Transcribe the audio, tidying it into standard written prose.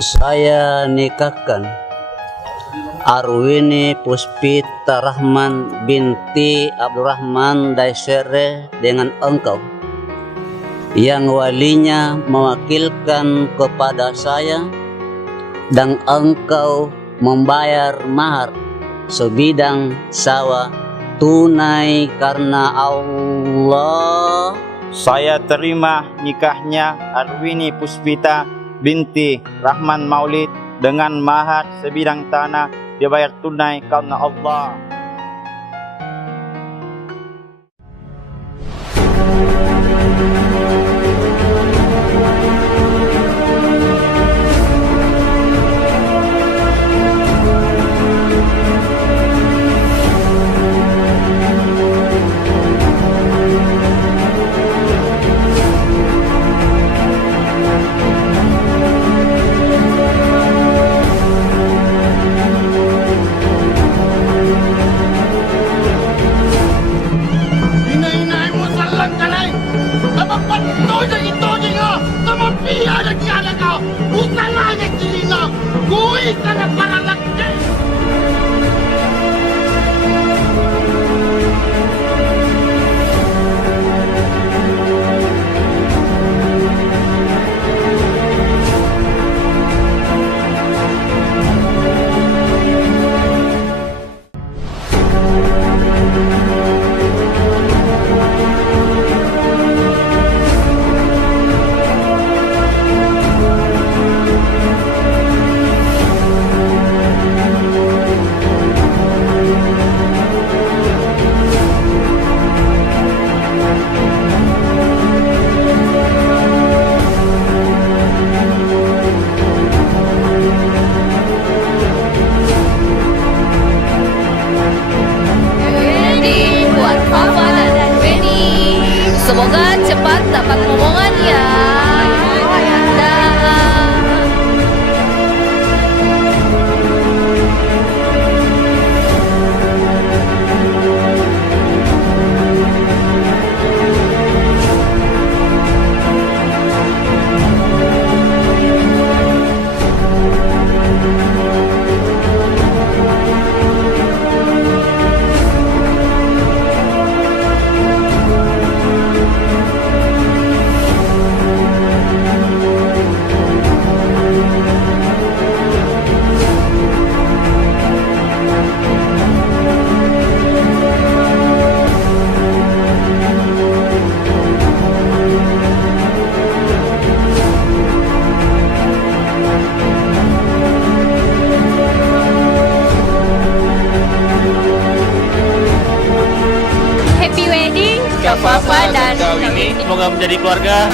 Saya nikahkan Arwini Puspita Rahman binti Abdurrahman Daisere dengan engkau, yang walinya mewakilkan kepada saya, dan engkau membayar mahar sebidang sawah tunai karena Allah. Saya terima nikahnya Arwini Puspita binti Rahman Maulid dengan mahar sebidang tanah dibayar tunai karena Allah. Semoga cepat dapat momongan ya. Happy wedding Kak Fafa dan Kak Winnie, semoga menjadi keluarga